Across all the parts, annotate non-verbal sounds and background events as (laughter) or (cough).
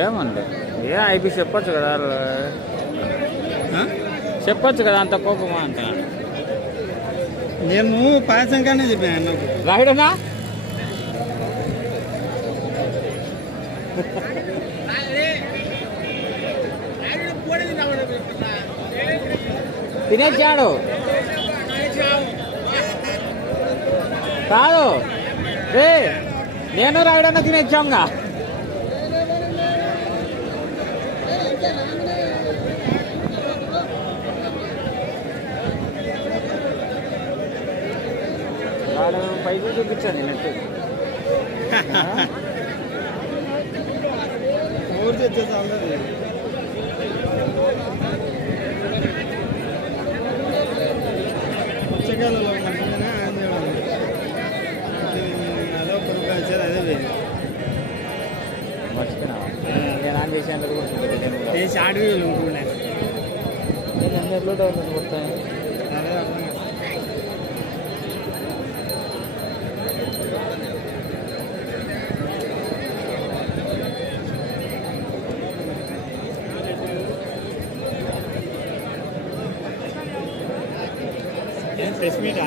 ఏమండి? ఏ అయిపోయి చెప్పొచ్చు కదా? చెప్పొచ్చు కదా అంత కోపమా అంత? నేను పాయసం కానీ చెప్పాను రాయుడనా? తినేచ్చాడు కాదు. రే నేను రాయుడన్నా తినేచ్చాంగా వాడు పైకి చూపించాను నెట్. (laughs) ఊరు తెచ్చేసి అందరు పుచ్చకాయలలో మంచిగానే ఆయన చూడాలి. అదో వేరు. మర్చిపోయినా. చేసి ఆడవేలు ఉంటుండే నేను అందరిలో డౌన్లోడ్ కొడతాను. అదే అర్థం కాదు. ఏం ప్రెస్ మీటా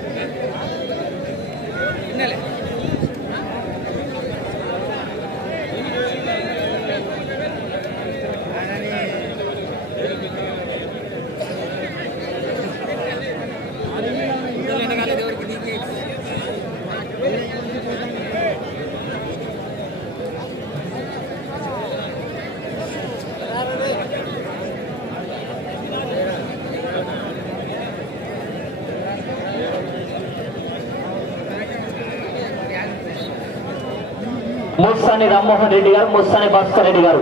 ముస్సాని రామ్మోహన్ రెడ్డి గారు ముస్సాని భాస్కర్ రెడ్డి గారు.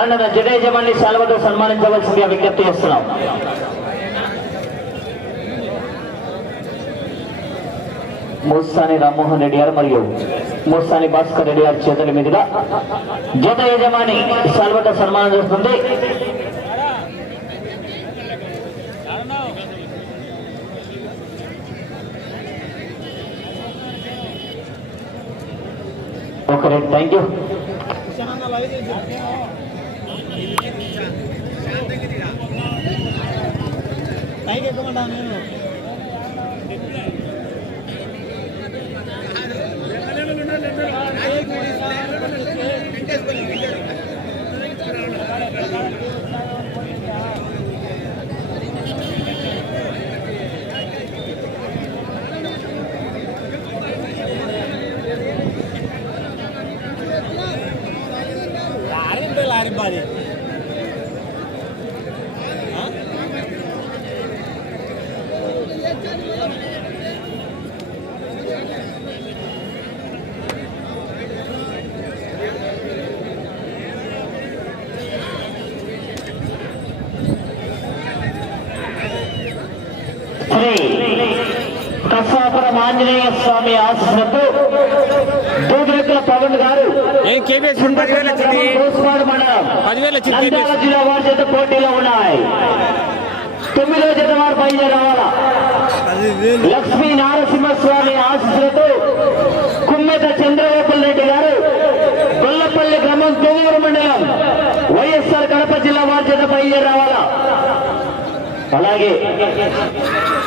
అండ్ జడేజమాన్ని సెలవుతో సన్మానించవలసిందిగా విజ్ఞప్తి చేస్తున్నాం. ముస్సాని రామ్మోహన్ రెడ్డి గారు మరియు ముస్సాని భాస్కర్ రెడ్డి గారి చేతుల మీదుగా జత యజమాని సెలవుతో సన్మానం చేస్తుంది. Okay right thank Kasapuram Anjaneya Swamy ఆశీస్సులతో దూదరెక్కల పవన్ గారు. జిల్లా వారి చేత పోటీలో ఉన్నాయి. తొమ్మిదో జత వారు బయలుదేరి రావాలా? లక్ష్మీ నారసింహస్వామి ఆశీస్సులతో కుమ్మెత చంద్రబాబు రెడ్డి గారు గొల్లపల్లి గ్రామం తొవ్వూరు మండలం వైఎస్ఆర్ కడప జిల్లా వారి చేత బయలుదేరి రావాలా? అలాగే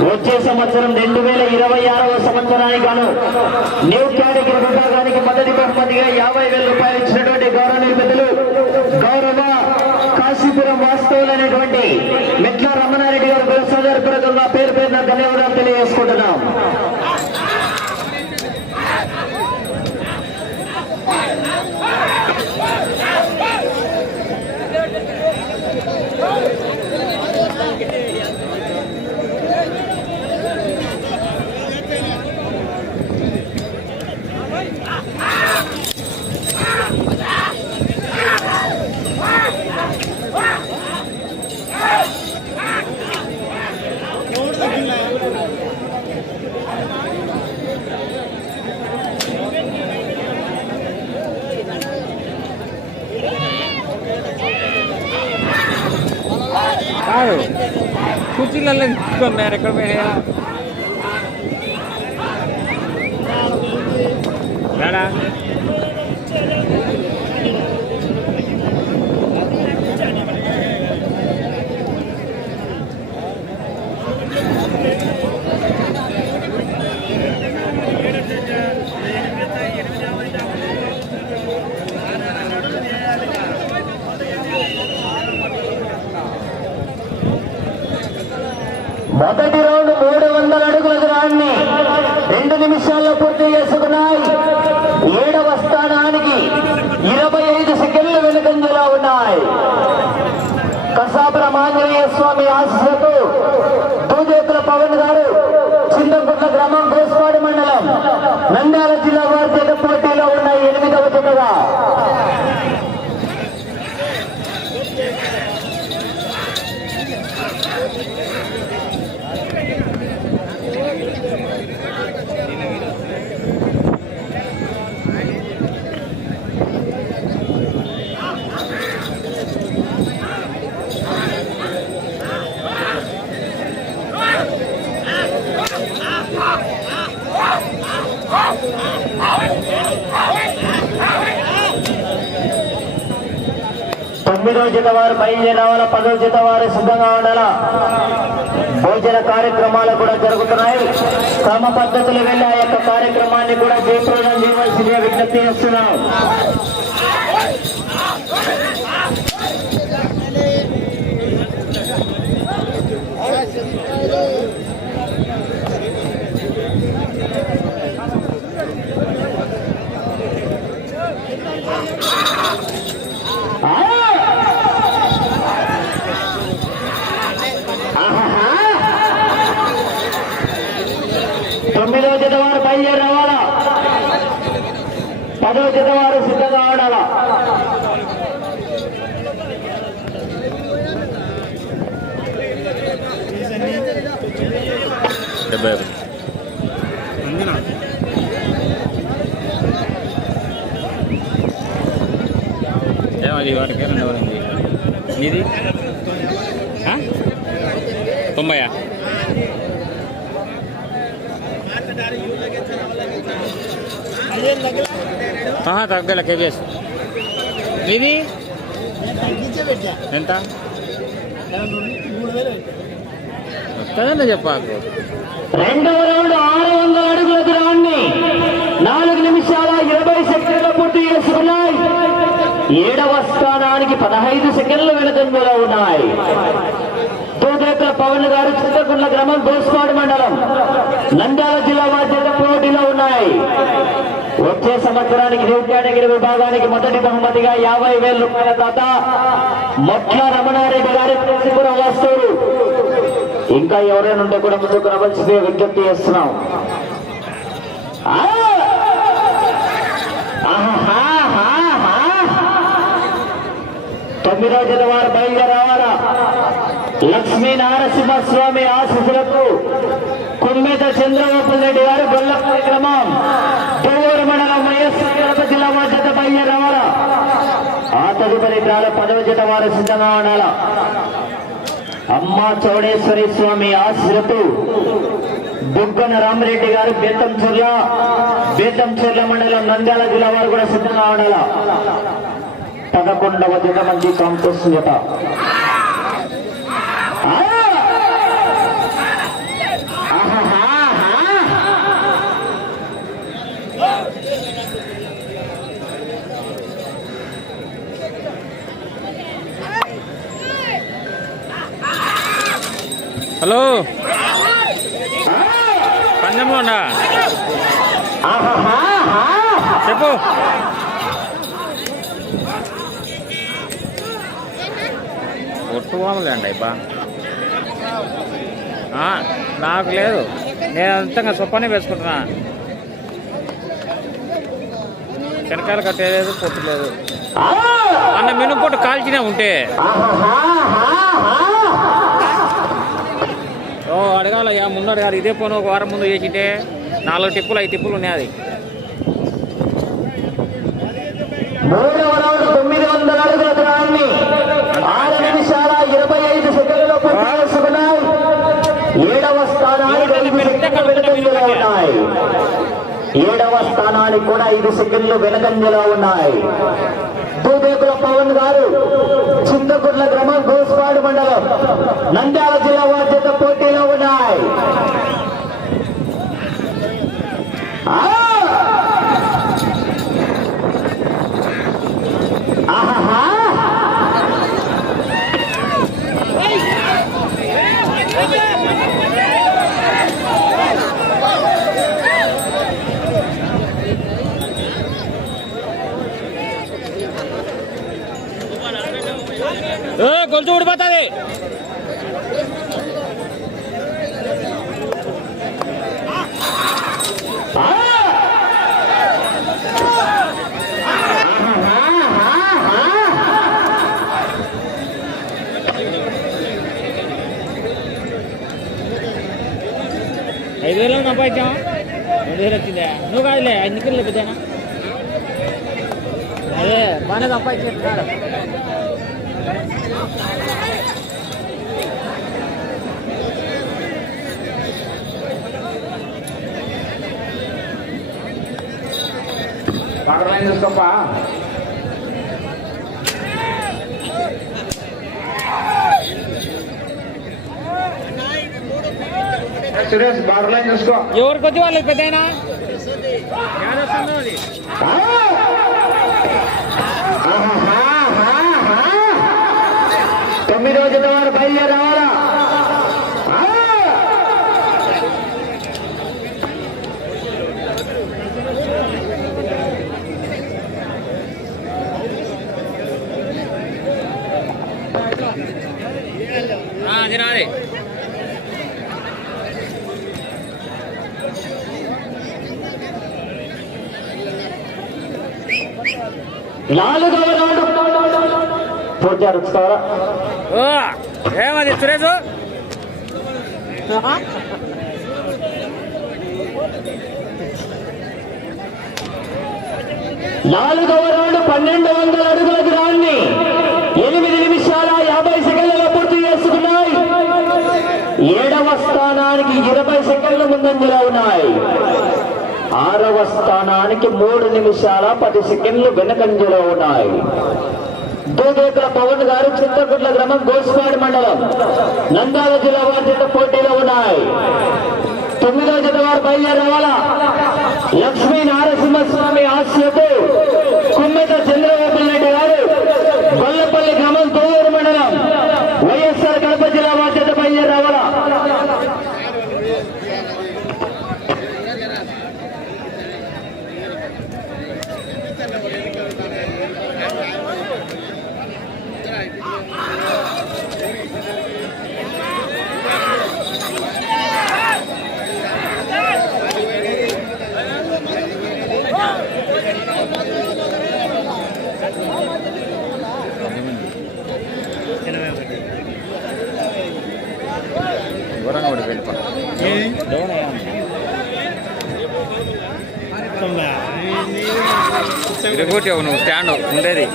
వచ్చే సంవత్సరం రెండు వేల ఇరవై ఆరవ సంవత్సరానికి గాను న్యూ కేటగిరీ విభాగానికి మొదటి బహుమతిగా యాభై వేల రూపాయలు ఇచ్చినటువంటి గౌరవ పెద్దలు గౌరవ కాశీపురం వాస్తవులు అనేటువంటి మెట్ల రమణారెడ్డి గారు గురసాదరపూర్వకంగా పేరు పేరున ధన్యవాదాలు తెలియజేసుకుంటున్నాం. రాడా మొదటి రౌండ్ మూడు వందల అడుగుల దూరాన్ని రెండు నిమిషాల్లో పూర్తి చేసుకున్నాయి ఏడవ స్థానానికి ఇరవై ఐదు సెకండ్లు వెనుకంజలో ఉన్నాయి కసాపురం ఆంజనేయ స్వామి ఆశీస్సులతో దూదేకుల పవన్ గారు చింతకుంట్ల గ్రామం కోస్పాడు మండలం నంద్యాల జిల్లా వారి చేత పోటీలో ఉన్నాయి ఎనిమిదవ జతగా తొమ్మిదవ జత వారు బయలుదేరి రావాలా పదవ జత వారు సిద్ధంగా ఉండాలా భోజన కార్యక్రమాలు కూడా జరుగుతున్నాయి. క్రమ పద్ధతులు వెళ్ళి ఆ యొక్క కార్యక్రమాన్ని కూడా జయప్రదం చేయవలసిందిగా విజ్ఞప్తి చేస్తున్నాం. అది వాటికి రెండు ఉంది నీది ఆ? తొంభయా? ఆహా, కేజీఎస్. ఇది ఎంత? వస్తుందండి వేలు చెప్పాకు. రెండవ రౌండ్ ఆరు వందల అడుగుల దూరాన్ని నాలుగు నిమిషాల ఇరవై సెకండ్ల పూర్తి చేసుకున్నాయి. ఏడవ స్థానానికి పదహైదు సెకండ్లు వెనుకంజలో ఉన్నాయి. తోదేకల పవన్ గారు చింతకుండ్ల గ్రామం గోస్పాడు మండలం. నంద్యాల జిల్లా బాధ్యత పోటీలో ఉన్నాయి. వచ్చే సంవత్సరానికి న్యూ కేటగిరి విభాగానికి మొదటి బహుమతిగా యాభై వేల రూపాయల తాత మొట్ల రమణారెడ్డి గారి కూడా వస్తువులు ఇంకా ఎవరైనా ఉంటే కూడా ముందుకు రావాల్సిందే విజ్ఞప్తి చేస్తున్నాం ఆ! ఆహాహాహాహా! తొమ్మిదో వారు బయలుదేరి లక్ష్మీ నారసింహస్వామి ఆశీస్సులకు కుమ్మెత చంద్రబాబు రెడ్డి గారు గొల్ల కార్యక్రమం తూరు మండలం వైఎస్ఆర్ కడప జిల్లా మధ్యత జత బయలుదేరి ఆ తదుపరి గ్రాల పదవ జత వారు సిద్ధంగా ఉండాలా? చౌడేశ్వరి స్వామి ఆశ్రతు దుగ్గన రామరెడ్డి గారు బేతంచర్ల బేతంచర్ల మండలం నంద్యాల జిల్లా వారు కూడా సిద్ధంగా ఉండాలా? పదకొండవ జత మంది కాంగ్రెస్ జత హలో. పంజంలో ఉండా చెప్పు. ఒట్టు పోమలేండి అబ్బా నాకు లేదు. నేను అంతంగా సొప్పనే వేసుకుంటున్నా. శనకాయలు కట్టేలేదు పొట్టు లేదు! అన్న మినుపొట్టు కాల్చినే ఉంటే! ఓ అడగాలయ్యా ముందు అడగాలి ఇదే పోను ఒక వారం ముందు చేసింటే నాలుగు టిప్పులు ఐదు టిప్పులు ఉన్నాయి అది. తొమ్మిది వందల అడుగుల ఉన్నాయి. ఏడవ స్థానానికి కూడా ఐదు సెకండ్లు వెనకంజలో ఉన్నాయి. దూదేకుల పవన్ గారు చింతకుర్ల గ్రామం గోస్పాడు మండలం నంద్యాల జిల్లా బాధ్యత పోటీలో ఉన్నాయి. పక్కన లైన్ చూసుకోప్పా సురేష్ బార్డర్ లైన్ చూసుకో ఎవరికి వచ్చి వాళ్ళకి పెద్దయినా ఆ! ఆహాహాహాహా! తొమ్మిదో జత వారు బయలుదేరి రావాలా ఆ! అది రాదే నాలుగవ రౌండ్ పూర్తి ఏమది సురేష్? నాలుగవ రౌండ్ పన్నెండు వందల అడుగుల దూరాన్ని ఎనిమిది నిమిషాల యాభై సెకండ్లలో పూర్తి చేసుకున్నాయి. ఏడవ స్థానానికి ఇరవై సెకండ్ల ముందంజలో ఉన్నాయి. ఆరవ స్థానానికి మూడు నిమిషాల పది సెకండ్లు వెనకంజలో ఉన్నాయి. దూదేకుల పవన్ గారు చింతకుట్ల గ్రామం గోస్పాడు మండలం. నంద్యాల జిల్లా వారి పోటీలో ఉన్నాయి. తొమ్మిదో జత వారు బయలుదేరి లక్ష్మీ రిపోర్ట్ ఇవ్వు నువ్వు స్టాండ్ ఉండేది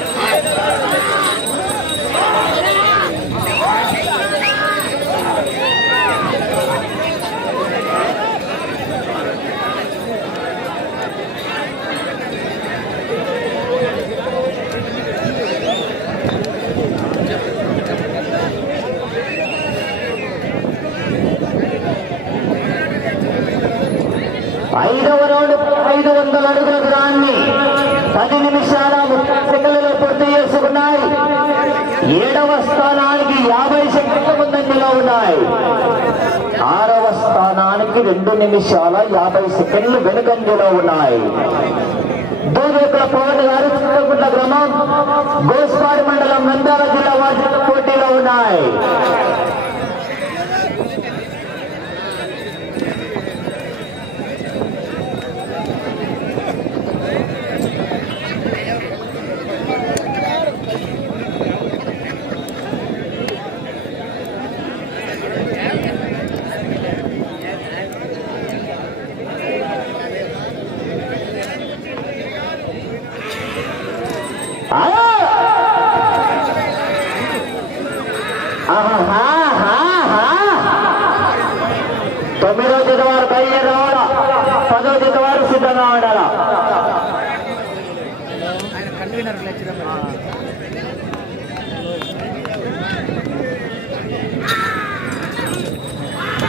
ఐదవ రౌండ్ ఐదు వందల అడుగుల దూరాన్ని పది నిమిషాల ముప్పై సెకండ్లలో పూర్తి చేసుకున్నాయి. ఏడవ స్థానానికి యాభై సెకండ్ల ముందంజలో ఉన్నాయి. ఆరవ స్థానానికి రెండు నిమిషాల యాభై సెకండ్లు వెనుకంజలో ఉన్నాయి. దూదేకుల పవన్ గారు చిత్తగుంట గ్రామం గోస్పాడు మండలం నంద్యాల జిల్లా వారి పోటీలో ఉన్నాయి.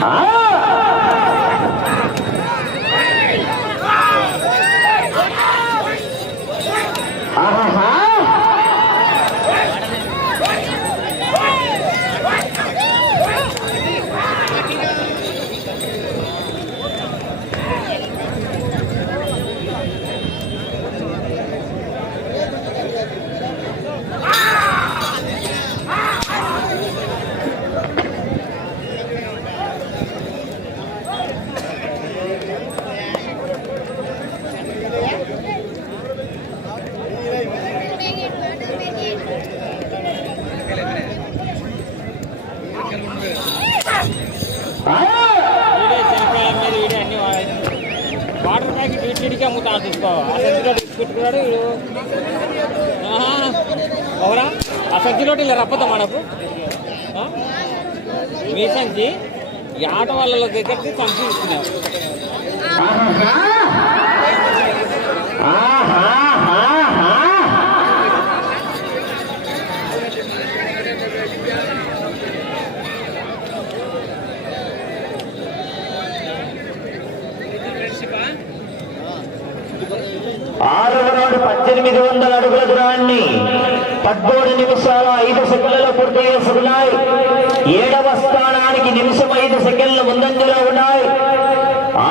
ஆ. వీటికి చూసుకో ఆ ఆహా. అవునా ఆ ఇలా రప్పదా మనకు మీ సంచి ఆట వాళ్ళ దగ్గరికి సంచి ఇస్తున్నారు ఆహా! ఆహాహాహా! ఆరవ రౌండ్ పద్దెనిమిది వందల అడుగుల దూరాన్ని పద్మూడు నిమిషాల ఐదు సెకండ్లలో పూర్తి చేసుకున్నాయి. ఏడవ స్థానానికి నిమిషం ఐదు సెకండ్లు ముందంజలో ఉన్నాయి.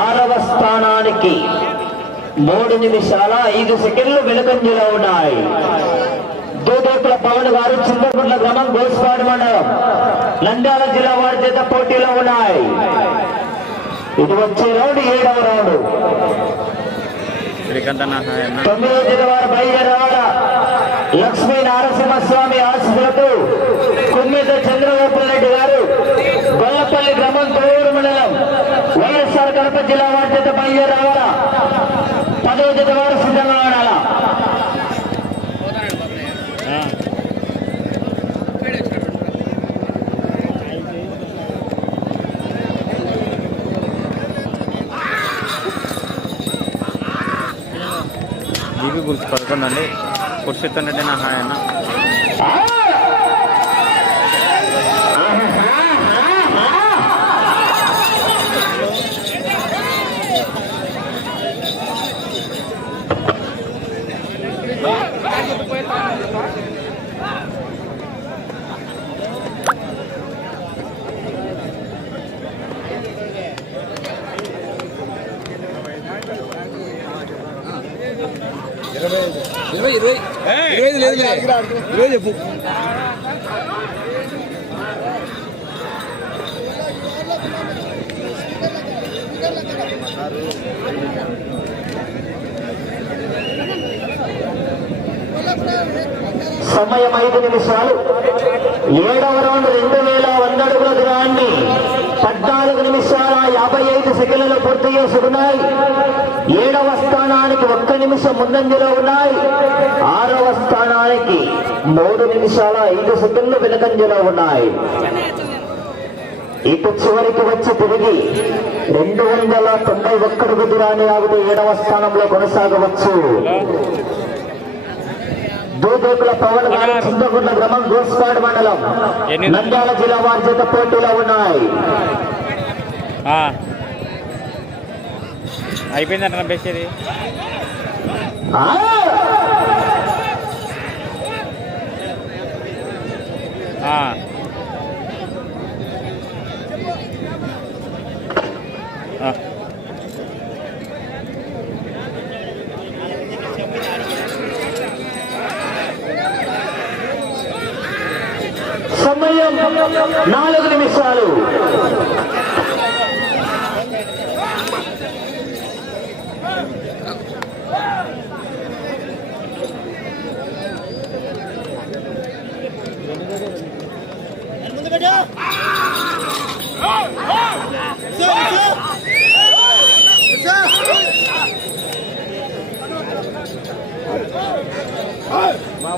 ఆరవ స్థానానికి మూడు నిమిషాల ఐదు సెకండ్లు వెనుకంజలో ఉన్నాయి. దూదోకుల పవన్ గారు చింతకుంట్ల గ్రామం గోస్పాడు మండలం. నంద్యాల జిల్లా వారి చేత పోటీలో ఉన్నాయి. ఇది వచ్చే రౌండ్ ఏడవ రౌండ్. శ్రీకాంత్ అన్న తొమ్మిదో లక్ష్మీ నారసింహస్వామి ఆశీస్సులతో కుమ్మిద చంద్రబాబు రెడ్డి గారు గొల్లపల్లి గ్రామం తోడూరు మండలం వైఎస్ఆర్ కడప జిల్లా వారి చేత పదో జత వారు సిద్ధంగా పదకొండు అండి కుర్చీతో నా హాయ్ అన్న ఆ! ఇరవై ఐదు లేదు ఇరవై చెప్పు. సమయం ఐదు నిమిషాలు. ఏడవ రౌండ్ రెండు వేల వంద అడుగుల దూరాన్ని పద్నాలుగు నిమిషాల యాభై ఐదు సెకండ్లలో పూర్తి చేసుకున్నాయి. ఏడవ స్థానానికి ఒక్క నిమిషం ముందంజలో ఉన్నాయి. ఆరవ స్థానానికి మూడు నిమిషాల ఐదు సెకండ్లు వెనుకంజలో ఉన్నాయి. ఇటు చివరికి వచ్చి తిరిగి రెండు వందల తొంభై ఒక్కడుగు దూరాన్ని ఆగుతూ ఏడవ స్థానంలో కొనసాగవచ్చు. దూదోకుల పవన్ గారు గ్రామం గోస్పాడు మండలం. నంద్యాల జిల్లా వారి చేత పోటీలో ఉన్నాయి. అయిపోయిందంట. ఆ. సమయం నాలుగు నిమిషాలు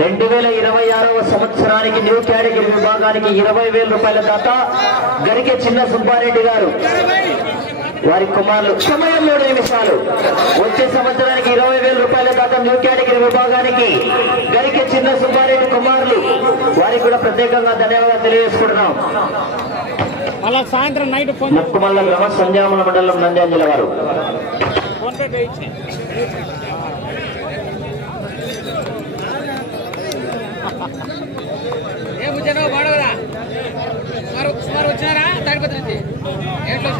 రెండు వేల ఇరవై ఆరవ సంవత్సరానికి న్యూ కేటగిరీ విభాగానికి ఇరవై వేల రూపాయల దాత గరికె చిన్న సుబ్బారెడ్డి గారు. వారి కుమారులు. సమయం మూడు నిమిషాలు వచ్చే సంవత్సరానికి ఇరవై వేల రూపాయల దాత న్యూ కేటగిరీ విభాగానికి గరికె చిన్న సుబ్బారెడ్డి కుమారులు. వారికి కూడా ప్రత్యేకంగా ధన్యవాదాలు తెలియజేసుకుంటున్నాం. అలా సాయంత్రం నైట్ ముక్కుమల్ల గ్రామ సంజామల మండలం నంద్యాల జిల్లా వారు. బుజ్జనో బాడగదా సుమారు సుమారు వచ్చినారా? తాడిపత్రి నుంచి? ఏనా?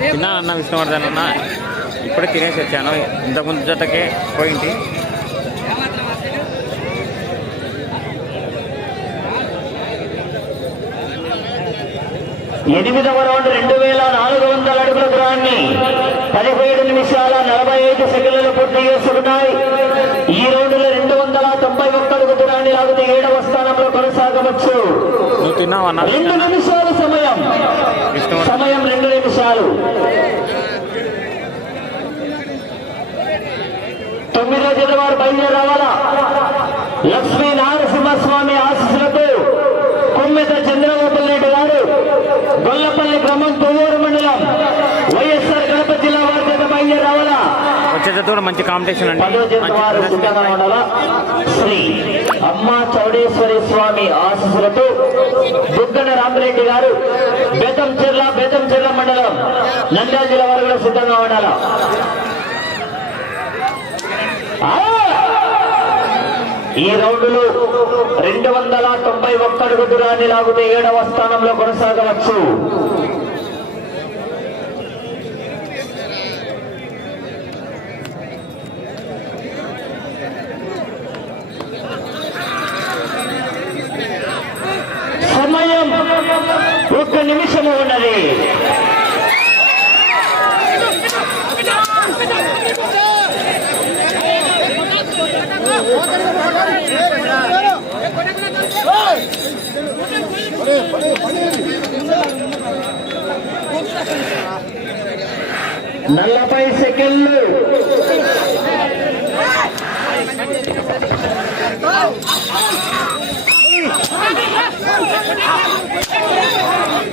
తిన్నా అన్న విష్ణువర్ధన్ అన్న. ఇప్పుడే తినేసి వచ్చాను. ఇంతకుముందు జతకే పోయింటి. ఎనిమిదవ రౌండ్ రెండు వేల నాలుగు వందల అడుగుల దూరాన్ని పదిహేడు నిమిషాల నలభై ఐదు సెకండ్లు పూర్తి చేసుకున్నాయి. తిన్నావు అన్న రెండు నిమిషాలు సమయం. సమయం రెండు నిమిషాలు. తొమ్మిదో జత వారు బయలుదేరి రావాలా లక్ష్మీ నారసింహస్వామి ఆశీస్సులతో కొమ్మెత చంద్రబాబు రెడ్డి గారు గొల్లపల్లి గ్రామం కొవ్వూరు మండలం వైఎస్ఆర్ కడప జిల్లా వారి చేత బయలుదేరి రావాలా వచ్చే జత కూడా మంచి కాంపిటీషన్ అండి. శ్రీ అమ్మ చౌడేశ్వరి స్వామి ఆశీస్సులతో బుగ్గన రామరెడ్డి గారు మండలం నంద్యాల జిల్లా వారు కూడా సిద్ధంగా ఉండాలా! ఈ రౌండ్లో రెండు వందల తొంభై ఒక్క అడుగు దూరాన్ని లాగితే ఏడవ స్థానంలో కొనసాగవచ్చు సమయం ఒక్క నిమిషము ఉన్నది నలభై సెకండ్లు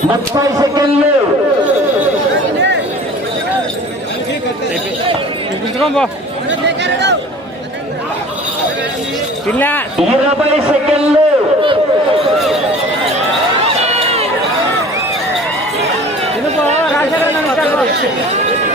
ముప్పై సెకండ్లు పిలిపించుకోం పో తిన్నా ఇరవై సెకండ్లు తినుకో రాజశేఖర్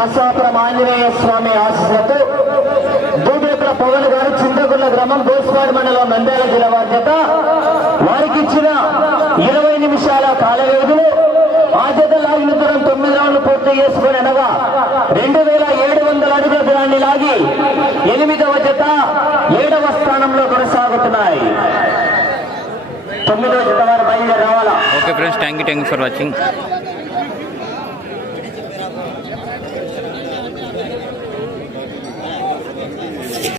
కసాపురం ఆంజనేయ స్వామి ఆశీస్సులతో దూదేకుల పవన్ గారు చింతగుల్ల గ్రామం గోస్పాడు మండలం నంద్యాల జిల్లా వారి చేత వారికి ఇచ్చిన ఇరవై నిమిషాల కాల వ్యవధిలో ఆ జత లాగిన తొమ్మిది రౌండ్లు పూర్తి చేసుకుని అనగా రెండు వేల ఏడు వందల అడుగుల దూరాన్ని లాగి ఎనిమిదవ జత ఏడవ స్థానంలో కొనసాగుతున్నాయి. తొమ్మిదవ జత వారు బయలుదేరి రావాలా? Okay friends thank you thank you for watching.